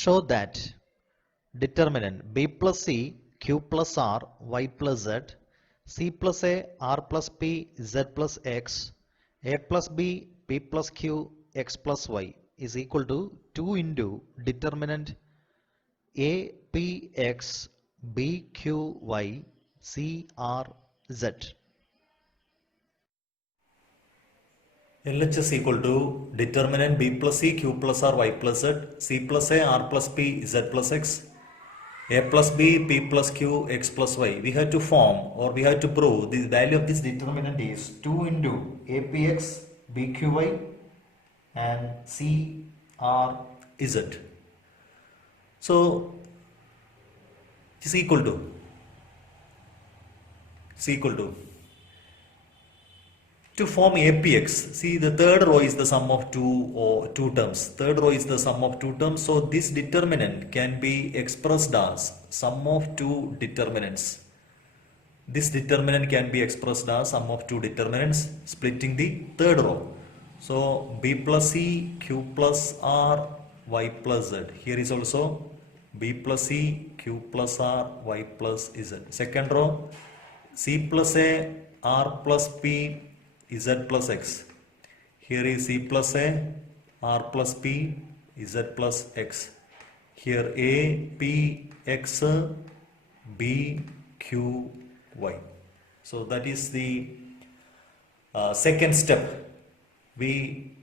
Show that determinant b plus c q plus r y plus z c plus a r plus p z plus x a plus b p plus q x plus y is equal to 2 into determinant a p x b q y c r z. LHS equal to determinant b plus c q plus r y plus z c plus a r plus p z plus x a plus b p plus q x plus y. We have to form or we have to prove the value of this determinant is 2 into apx bqy and c r z. So it is equal to to form APX, see the third row is the sum of two terms. Third row is the sum of two terms. So this determinant can be expressed as sum of two determinants. This determinant can be expressed as sum of two determinants splitting the third row. So b plus c q plus r y plus z. Here is also b plus c q plus r y plus z. Second row c plus a r plus p z plus x. Here is c plus a r plus p z plus x. Here a p x b q y. So that is the second step. We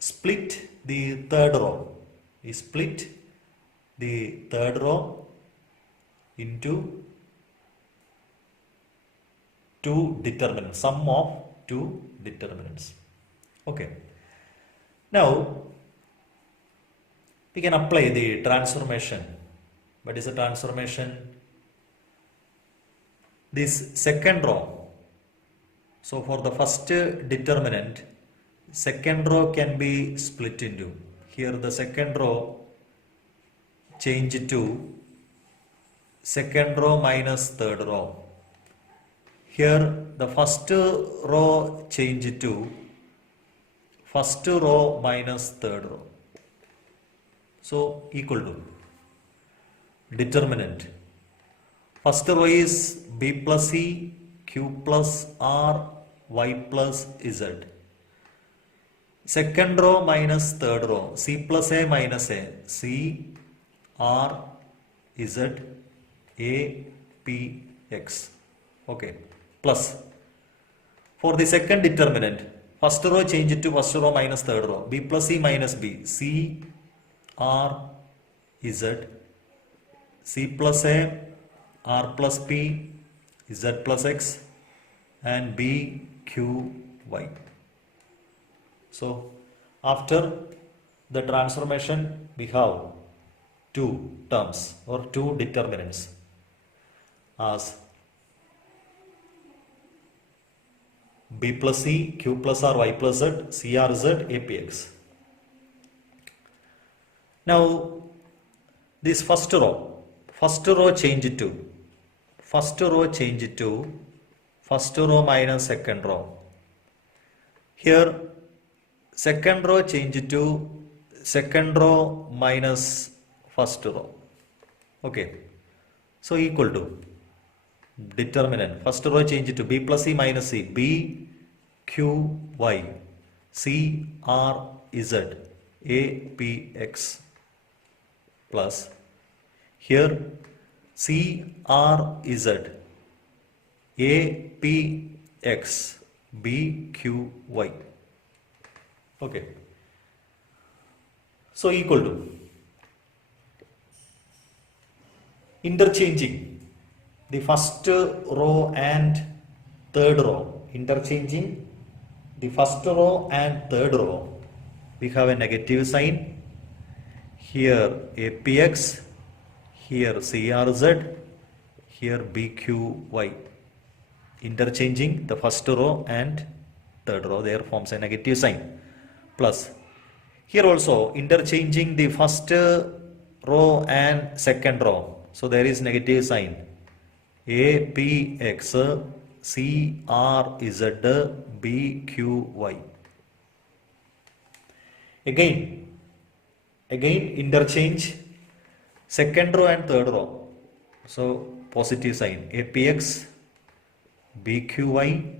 split the third row. We split the third row into two determinants, sum of two determinants. Okay. Now we can apply the transformation. What is the transformation? This second row. So for the first determinant, second row can be split into. Here the second row change to second row minus third row. Here the first row change to first row minus third row. So equal to determinant. First row is b plus c q plus r y plus z. Second row minus third row c plus a minus a c r z a p x. Okay. Plus for the second determinant, first row change it to first row minus third row, b plus c minus b, c r z, c plus a r plus p z plus x and b q y. So after the transformation we have two terms or two determinants as b plus c q plus r y plus z c r z a p x. Now this first row change to first row minus second row. Here second row change to second row minus first row. Okay, so equal to determinant. First row change to b plus c minus c, b q y c r z a p x plus here c r z a p x b q y. Okay, so equal to interchanging the first row and third row, interchanging the first row and third row, we have a negative sign. Here apx, here crz, here bqy. Interchanging the first row and third row, there forms a negative sign. Plus here also interchanging the first row and second row, so there is negative sign. APX CRZ BQY. Again interchange Second row and third row. So positive sign. APX, BQY,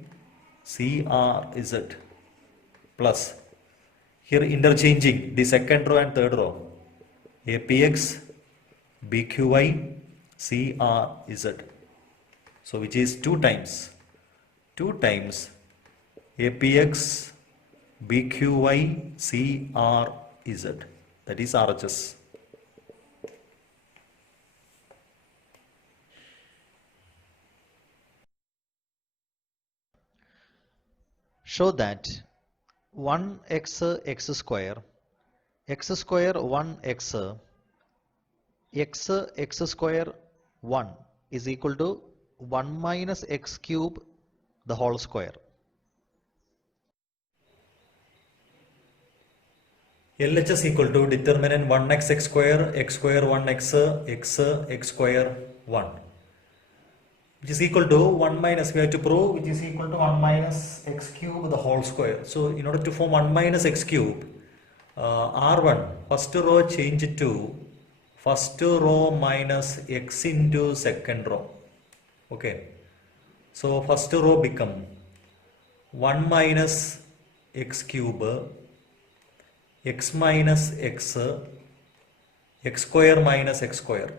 CRZ plus. Here interchanging the second row and third row. APX, BQY, CRZ. So which is 2 times. 2 times APX, BQY, CRZ. That is RHS. Show that 1x x square 1x x square 1 is equal to 1 minus x cube the whole square. LHS equal to determinant 1x x square 1x x square 1, which is equal to 1 minus, we have to prove, which is equal to 1 minus x cube the whole square. So in order to form 1 minus x cube, R1 first row change it to first row minus x into second row. Okay, so first row become 1 minus x cube x minus x square minus x square.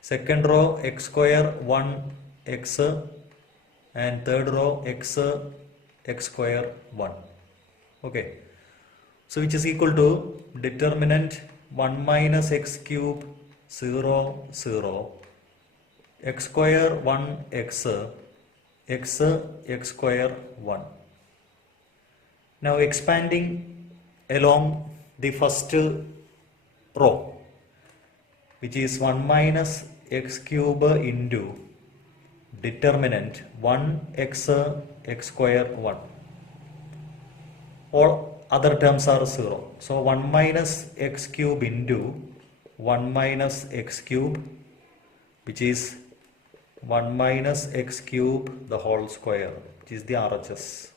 Second row x square 1x and third row x square 1. Okay, so which is equal to determinant 1 minus x cube 0 0 x square 1x x square 1. Now expanding along the first row, which is 1 minus x cube into determinant 1x x square 1. All other terms are 0. So 1 minus x cube into 1 minus x cube, which is 1 minus x cube the whole square, which is the RHS.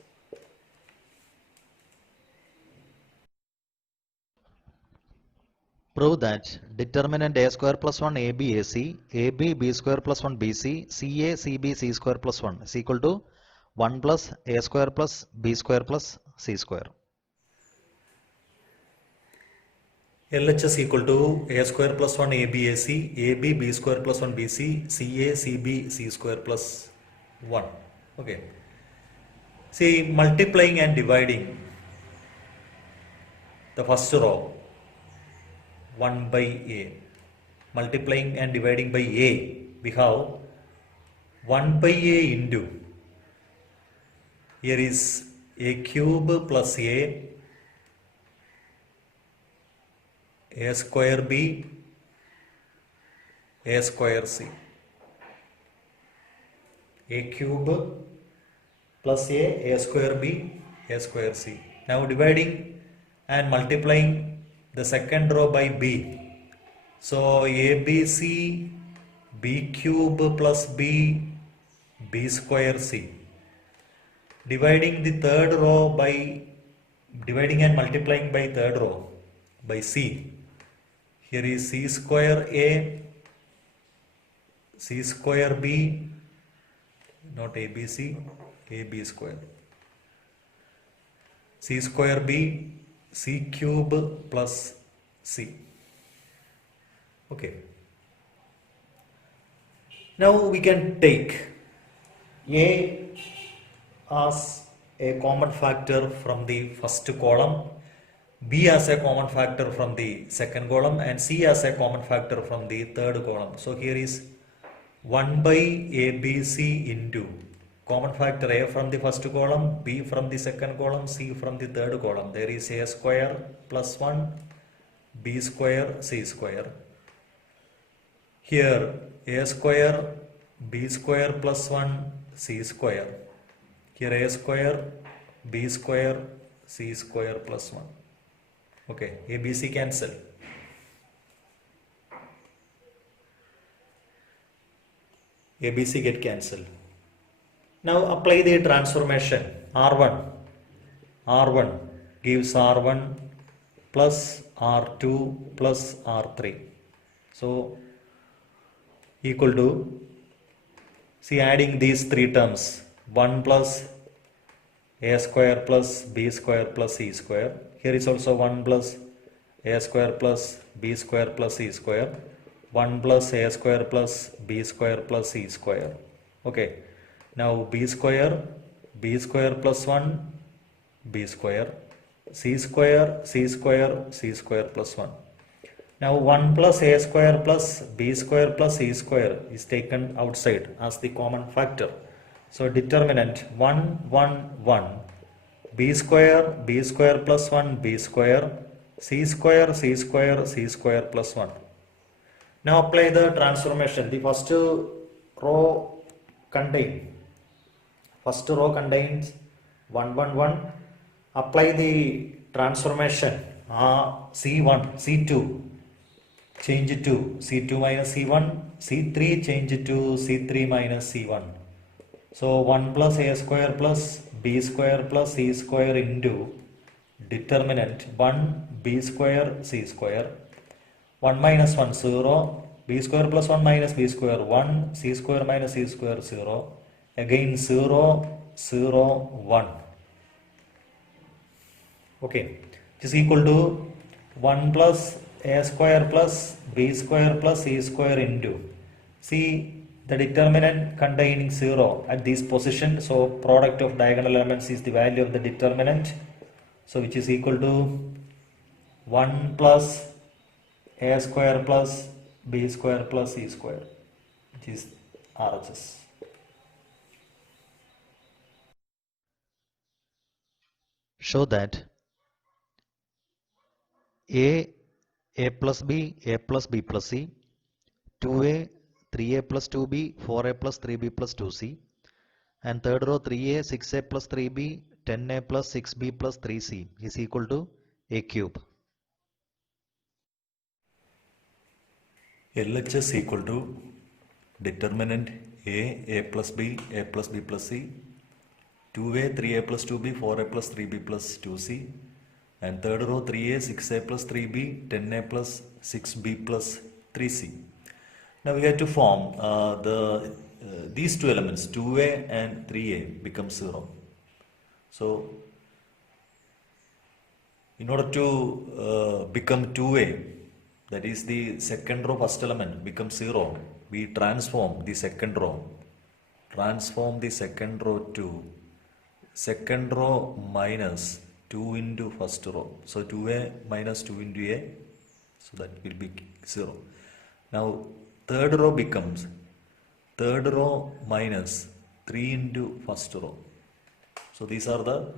Prove that determinant a square plus 1 ab ac, ab b square plus 1 bc, ca cb c square plus 1 is equal to 1 plus a square plus b square plus c square. LHS equal to a square plus 1 ABAC, AB B square plus 1 BC, CA CB C square plus 1. Okay. See, multiplying and dividing the first row 1 by A. Multiplying and dividing by A, we have 1 by A into, here is A cube plus A square B, A square C. A cube plus A square B, A square C. Now dividing and multiplying the second row by B. So ABC B cube plus B, B square C. Dividing the third row by, dividing and multiplying by third row by C. Here is C square A, C square B, not ABC, AB square. C square B, C cube plus C. Okay. Now we can take A as a common factor from the first column, B as a common factor from the second column, and C as a common factor from the third column. So here is 1 by ABC into common factor A from the first column, B from the second column, C from the third column. There is A square plus 1, B square, C square. Here A square, B square plus 1, C square. Here A square, B square, C square plus 1. Okay, ABC cancel. ABC get cancelled. Now apply the transformation. R1 gives R1 plus R2 plus R3. So equal to, see, adding these three terms, 1 plus a square plus b square plus c square. Here is also 1 plus a square plus b square plus c square. 1 plus a square plus b square plus c square. Okay. Now b square plus 1, b square, c square, c square, c square plus 1. Now 1 plus a square plus b square plus c square is taken outside as the common factor. So determinant 1, 1, 1, b square plus 1, b square, c square, c square, c square plus 1. Now apply the transformation. The first row contains 1, 1, 1. Apply the transformation C1, C2 change to C2 minus C1, C3 change to C3 minus C1. So 1 plus a square plus b square plus c square into determinant 1 b square c square, 1 minus 1 0, b square plus 1 minus b square 1, c square minus c square 0, again 0, 0, 1. Okay, which is equal to 1 plus a square plus b square plus c square into, see, the determinant containing 0 at this position, so product of diagonal elements is the value of the determinant, so which is equal to 1 plus a square plus b square plus c square, which is RHS. Show that a plus b, a plus b plus c, 2a, 3a plus 2b, 4a plus 3b plus 2c, and third row 3a, 6a plus 3b, 10a plus 6b plus 3c is equal to a cube. LHS equal to determinant a plus b plus c, 2a, 3a plus 2b, 4a plus 3b plus 2c, and third row 3a, 6a plus 3b, 10a plus 6b plus 3c. Now we have to form these two elements, 2a and 3a become 0. So in order to become 2a, that is the second row first element becomes 0, we transform the second row. Transform the second row to second row minus 2 into first row. So 2a minus 2 into a, so that will be 0. Now third row becomes third row minus 3 into first row. So these are the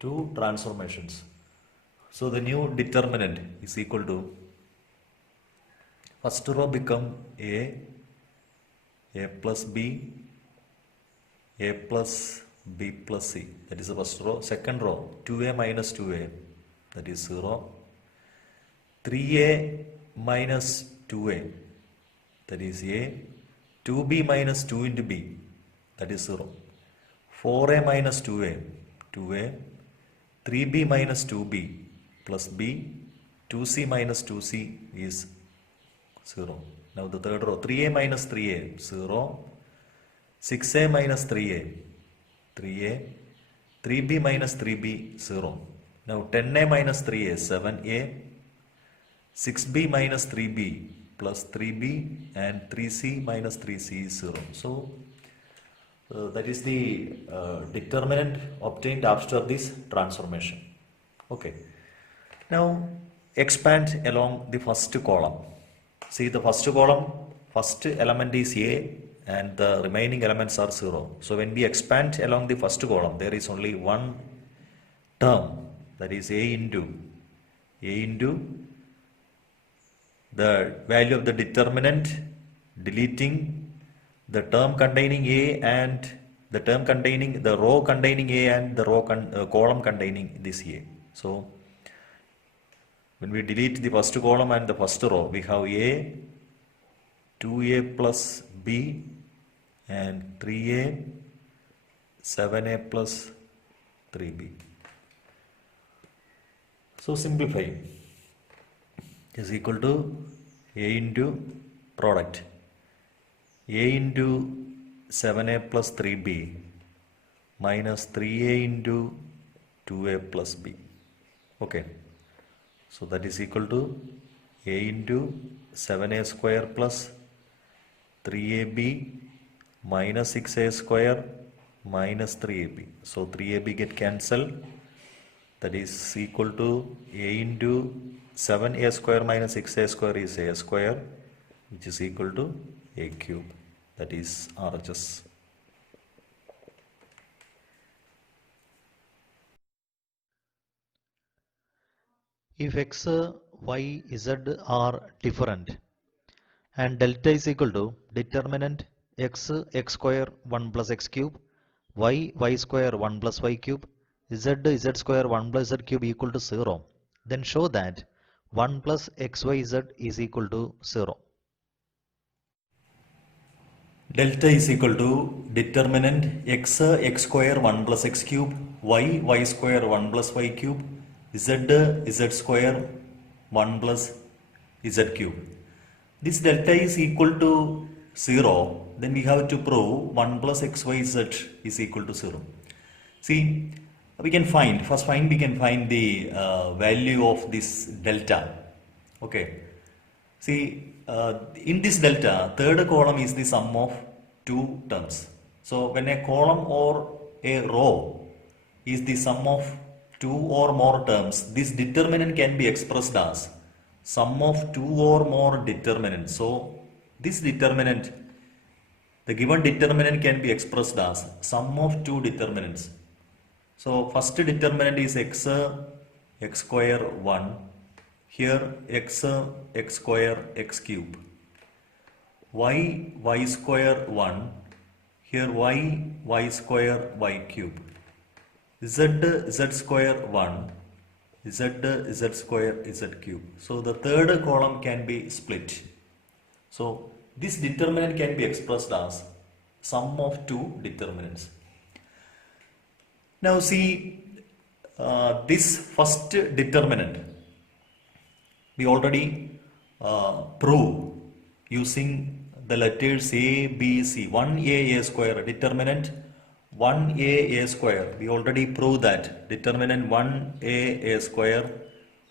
two transformations. So the new determinant is equal to, first row become a plus b, a plus b plus c, that is the first row. Second row 2a minus 2a, that is 0. 3a minus 2a, that is a. 2b minus 2 into b, that is 0. 4a minus 2a, 2a. 3b minus 2b plus b, 2c minus 2c is 0. Now the third row, 3a minus 3a, 0. 6a minus 3a, 3a. 3b minus 3b, 0. Now 10a minus 3a, 7a. 6b minus 3b plus 3b, and 3c minus 3c is 0. So that is the determinant obtained after this transformation. Okay. Now expand along the first column. See, the first column, first element is a and the remaining elements are 0. So when we expand along the first column, there is only one term, that is a into the value of the determinant, deleting the term containing a and the term containing the row containing a and the row column containing this a. So when we delete the first column and the first row, we have a, 2a plus b, and 3a, 7a plus 3b. So simplify. is equal to A into product. A into 7A plus 3B minus 3A into 2A plus B. Okay. So that is equal to A into 7A square plus 3AB minus 6A square minus 3AB. So 3AB get cancelled. That is equal to A into 7A square minus 6A square is A square, which is equal to A cube. That is RHS. If x, y, z are different and delta is equal to determinant x square 1 plus x cube, y square 1 plus y cube, z square 1 plus z cube equal to 0, then show that 1 plus xyz is equal to 0. Delta is equal to determinant x square 1 plus x cube, y square 1 plus y cube, z square 1 plus z cube. This delta is equal to 0, then we have to prove 1 plus xyz is equal to 0. See, we can find the value of this delta. Okay. See, in this delta, third column is the sum of two terms. So when a column or a row is the sum of two or more terms, this determinant can be expressed as sum of two or more determinants. So this determinant, the given determinant can be expressed as sum of two determinants. So first determinant is x square 1. Here x square x cube. Y square 1. Here y square y cube. Z square 1. Z square z cube. So the third column can be split. So this determinant can be expressed as sum of two determinants. Now see this first determinant we already prove using the letters A, B, C. 1A square determinant 1A square. We already proved that determinant 1A square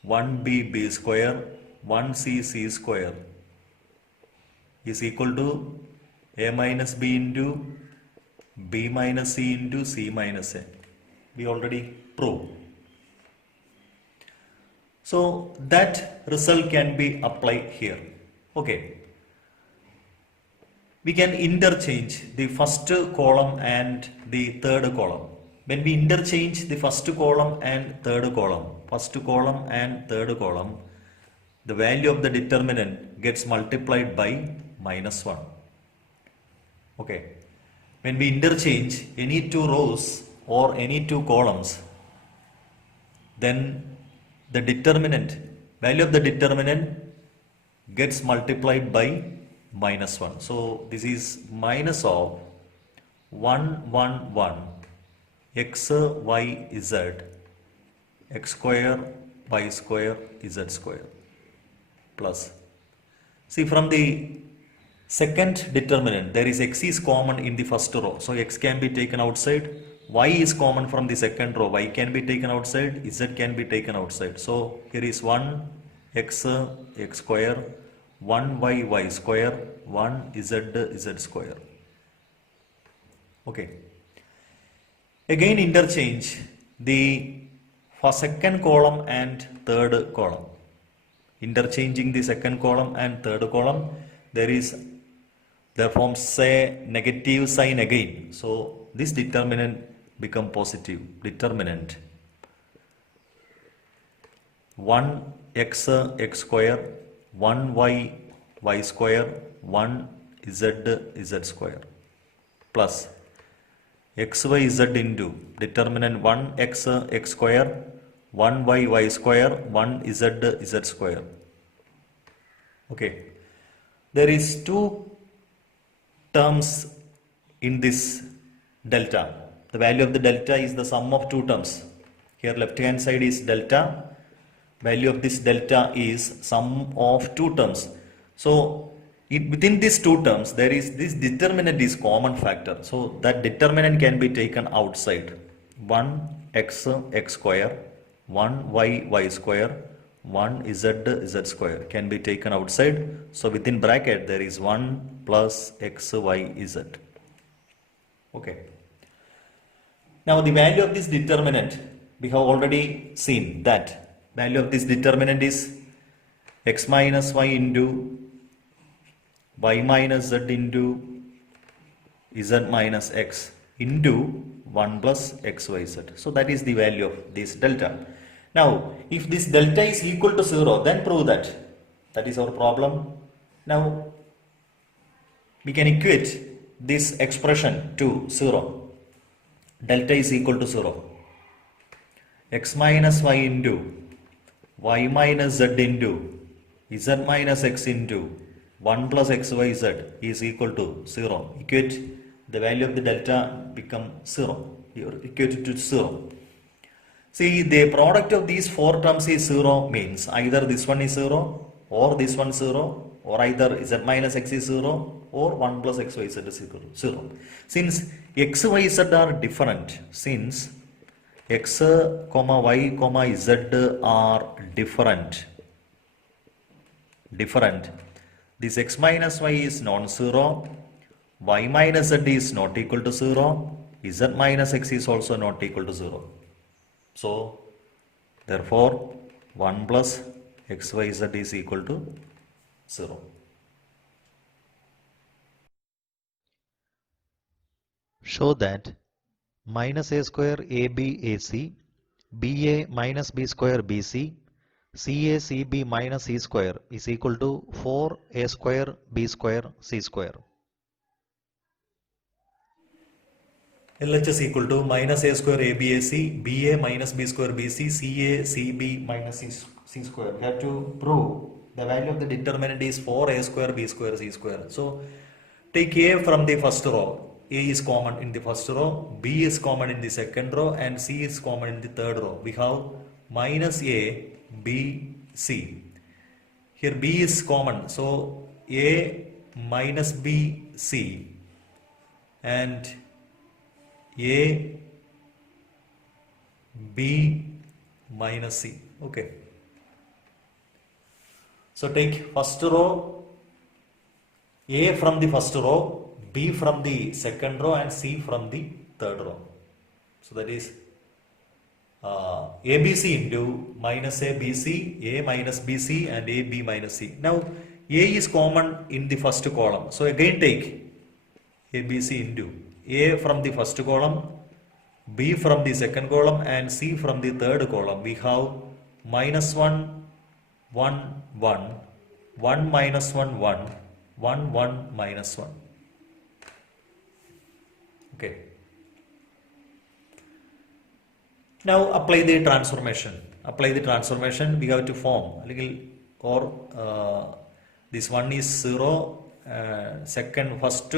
1B B square 1C C square is equal to A minus B into B minus C into C minus A. We already proved. So that result can be applied here. Okay. We can interchange the first column and the third column. When we interchange the first column and third column, the value of the determinant gets multiplied by -1. Okay. When we interchange any two rows or any two columns, then the determinant, value of the determinant gets multiplied by -1. So this is minus of 1, 1, 1, x, y, z, x square, y square, z square, plus. See, from the second determinant, there is x is common in the first row. So x can be taken outside. Y is common from the second row. Y can be taken outside. Z can be taken outside. So here is 1 x square, 1 y square, 1 z square. Okay. Again interchange the second column and third column. Interchanging the second column and third column, there forms a negative sign again. So this determinant become positive. Determinant 1 x square, 1 y square, 1 z square, plus x y z into determinant 1 x square, 1 y square, 1 z square. Okay. There is two terms in this delta. The value of the delta is the sum of two terms. Here left hand side is delta. Value of this delta is sum of two terms. So within these two terms, there is this determinant is common factor. So that determinant can be taken outside. 1 x x square, 1 y square, 1 z square can be taken outside. So within bracket there is 1 plus x y z. Okay. Now the value of this determinant, we have already seen that value of this determinant is x minus y into y minus z into z minus x into 1 plus xyz. So that is the value of this delta. Now if this delta is equal to 0, then prove that. That is our problem. Now we can equate this expression to 0. Delta is equal to 0. X minus y into y minus z into z minus x into 1 plus xyz is equal to 0. Equate the value of the delta become 0. You equate it to 0. See, the product of these four terms is 0 means either this one is 0 or this one 0 or either z minus x is 0 or 1 plus xyz is equal to 0. Since x, y, z are different, since x, y, z are different, this x minus y is non-zero, y minus z is not equal to 0, z minus x is also not equal to 0. So, therefore, 1 plus xyz is equal to 0. Show that minus a square ab ac, ba minus b square bc, ca cb minus c square is equal to 4a square b square c square. LHS equal to minus a square ABAC, BA minus B square BC, CA CB minus C square. We have to prove the value of the determinant is 4a square B square C square. So take A from the first row. A is common in the first row, B is common in the second row, and C is common in the third row. We have minus A, B, C. Here B is common, so A minus B, C, and A, B minus C. Okay. So take first row, A from the first row, B from the second row, and C from the third row. So that is ABC into minus A BC, A minus BC, and A B minus C. Now A is common in the first column. So again take ABC into A from the first column, B from the second column, and C from the third column. We have minus 1, 1, 1, 1 minus 1, 1, 1, 1 minus 1. Okay. Now apply the transformation. Apply the transformation. We have to form this one is 0. First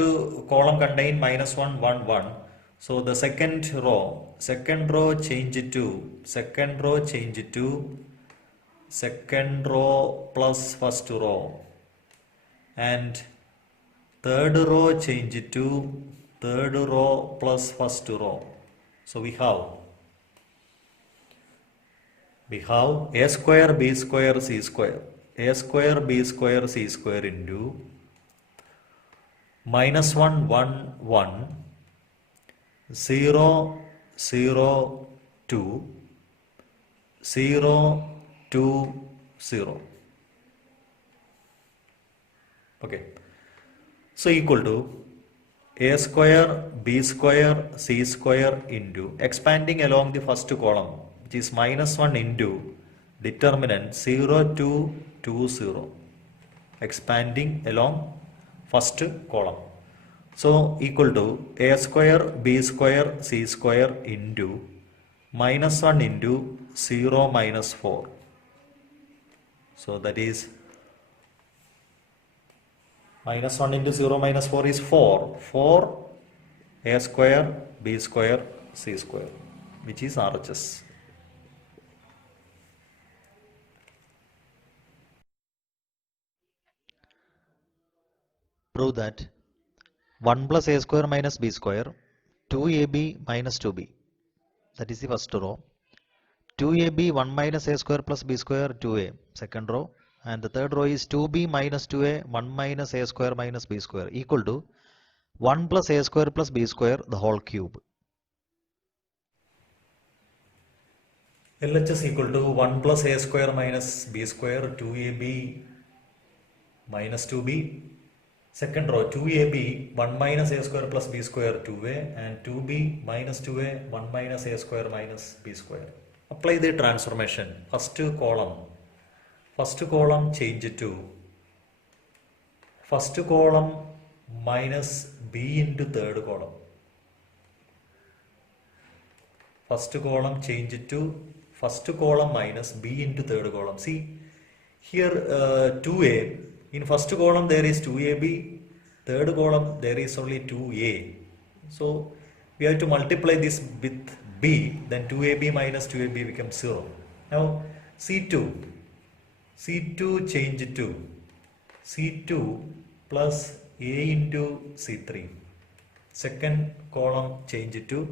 column contain minus 1, 1, 1. So the second row change it to second row plus first row, and third row change it to third row plus first row. So we have a square b square c square, a square b square c square into minus 1, 1, 1, 0, 0, 2, 0, 2, 0. Okay. So equal to a square b square c square into expanding along the first column, which is minus 1 into determinant 0, 2, 2, 0, expanding along first column. So equal to a square b square c square into minus 1 into 0 minus 4. So that is minus 1 into 0 minus 4 is 4. 4 a square b square c square, which is RHS. Prove that 1 plus a square minus b square, 2ab minus 2b. That is the first row. 2ab 1 minus a square plus b square 2a, second row. And the third row is 2b minus 2a 1 minus a square minus b square equal to 1 plus a square plus b square the whole cube. LHS equal to 1 plus a square minus b square 2ab minus 2b. Second row 2ab 1 minus a square plus b square 2a and 2b minus 2a 1 minus a square minus b square. Apply the transformation. First column change to first column minus b into third column. First column change to first column minus b into third column. See here 2a, in first column there is 2ab, third column there is only 2a. So we have to multiply this with b, then 2ab minus 2ab becomes 0. Now C2 change to C2 plus a into C3. Second column change to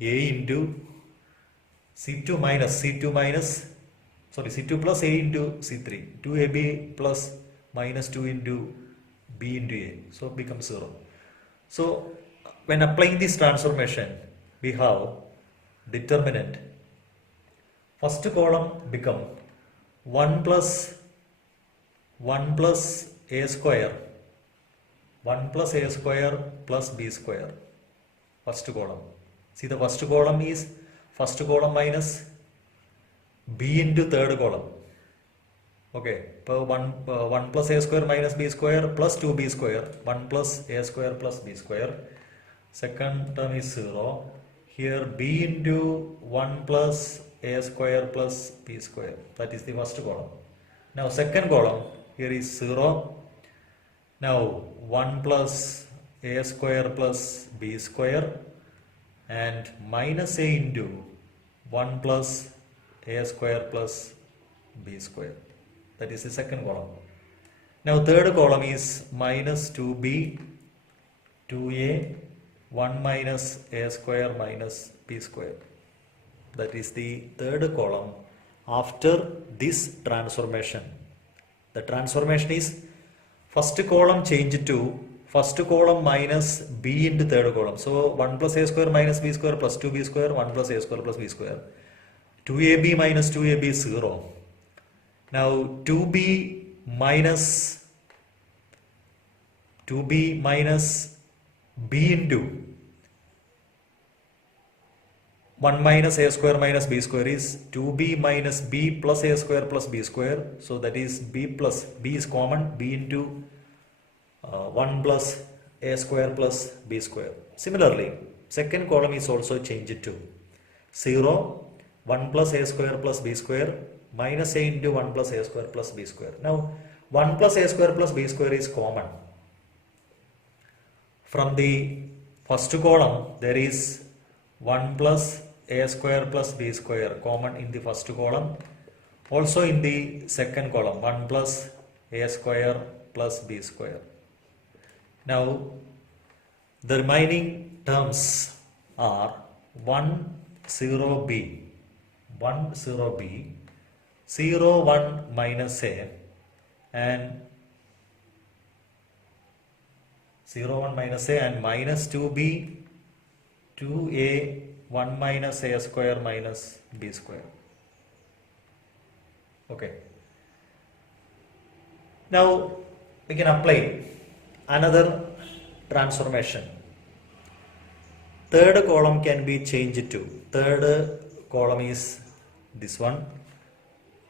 a into C2 plus a into C3, 2ab plus minus 2 into b into a, so it becomes 0. So when applying this transformation, we have determinant. First column become 1 plus a square, 1 plus a square plus b square, first column. See, the first column is first column minus b into third column. Okay, so 1 plus a square minus b square plus 2b square, 1 plus a square plus b square. Second term is 0. Here b into 1 plus a square plus b square. That is the first column. Now second column, here is 0. Now 1 plus a square plus b square and minus a into 1 plus a square plus b square. That is the second column. Now third column is minus 2b, 2a, 1 minus a square minus b square. That is the third column after this transformation. The transformation is first column change to first column minus b into third column. So 1 plus a square minus b square plus 2b square, 1 plus a square plus b square. 2ab minus 2ab is 0. Now 2b minus b into 1 minus a square minus b square is 2b minus b plus a square plus b square. So that is b plus b is common, b into 1 plus a square plus b square. Similarly, second column is also changed to 0, 1 plus a square plus b square minus a into 1 plus a square plus b square. Now 1 plus a square plus b square is common. From the first column there is 1 plus a square plus b square common in the first column. Also in the second column 1 plus a square plus b square. Now the remaining terms are 1 0b, 1 0b, 0 1 minus a and 0 1 minus a and minus 2b, 2a, 1 minus a square minus b square. Okay. Now we can apply another transformation. Third column can be changed to, third column is this one.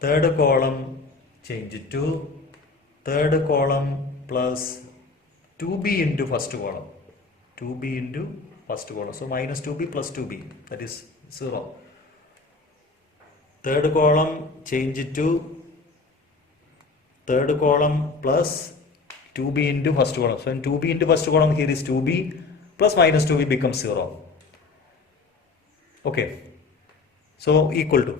Third column change to third column plus 2b into first column. 2b into first column. So minus 2b plus 2b, that is 0. Third column change to third column plus 2b into first column. So in 2b into first column here is 2b plus minus 2b becomes 0. Okay. So equal to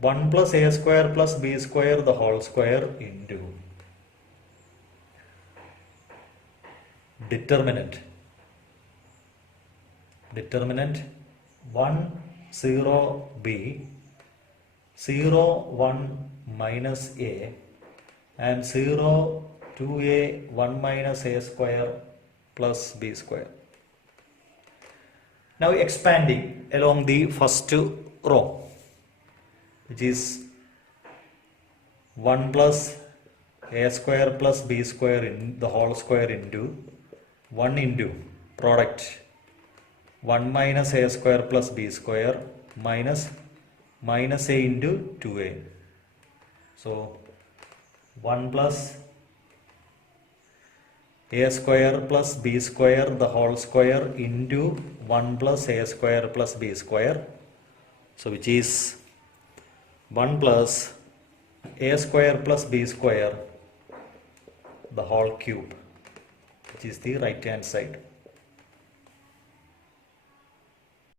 1 plus a square plus b square the whole square into determinant 1 0 b 0 1 minus a and 0 2a 1 minus a square plus b square. Now expanding along the first row, which is 1 plus a square plus b square in the whole square into 1 into product 1 minus a square plus b square minus a into 2a. So 1 plus a square plus b square the whole square into 1 plus a square plus b square. So which is 1 plus a square plus b square the whole cube, which is the right hand side.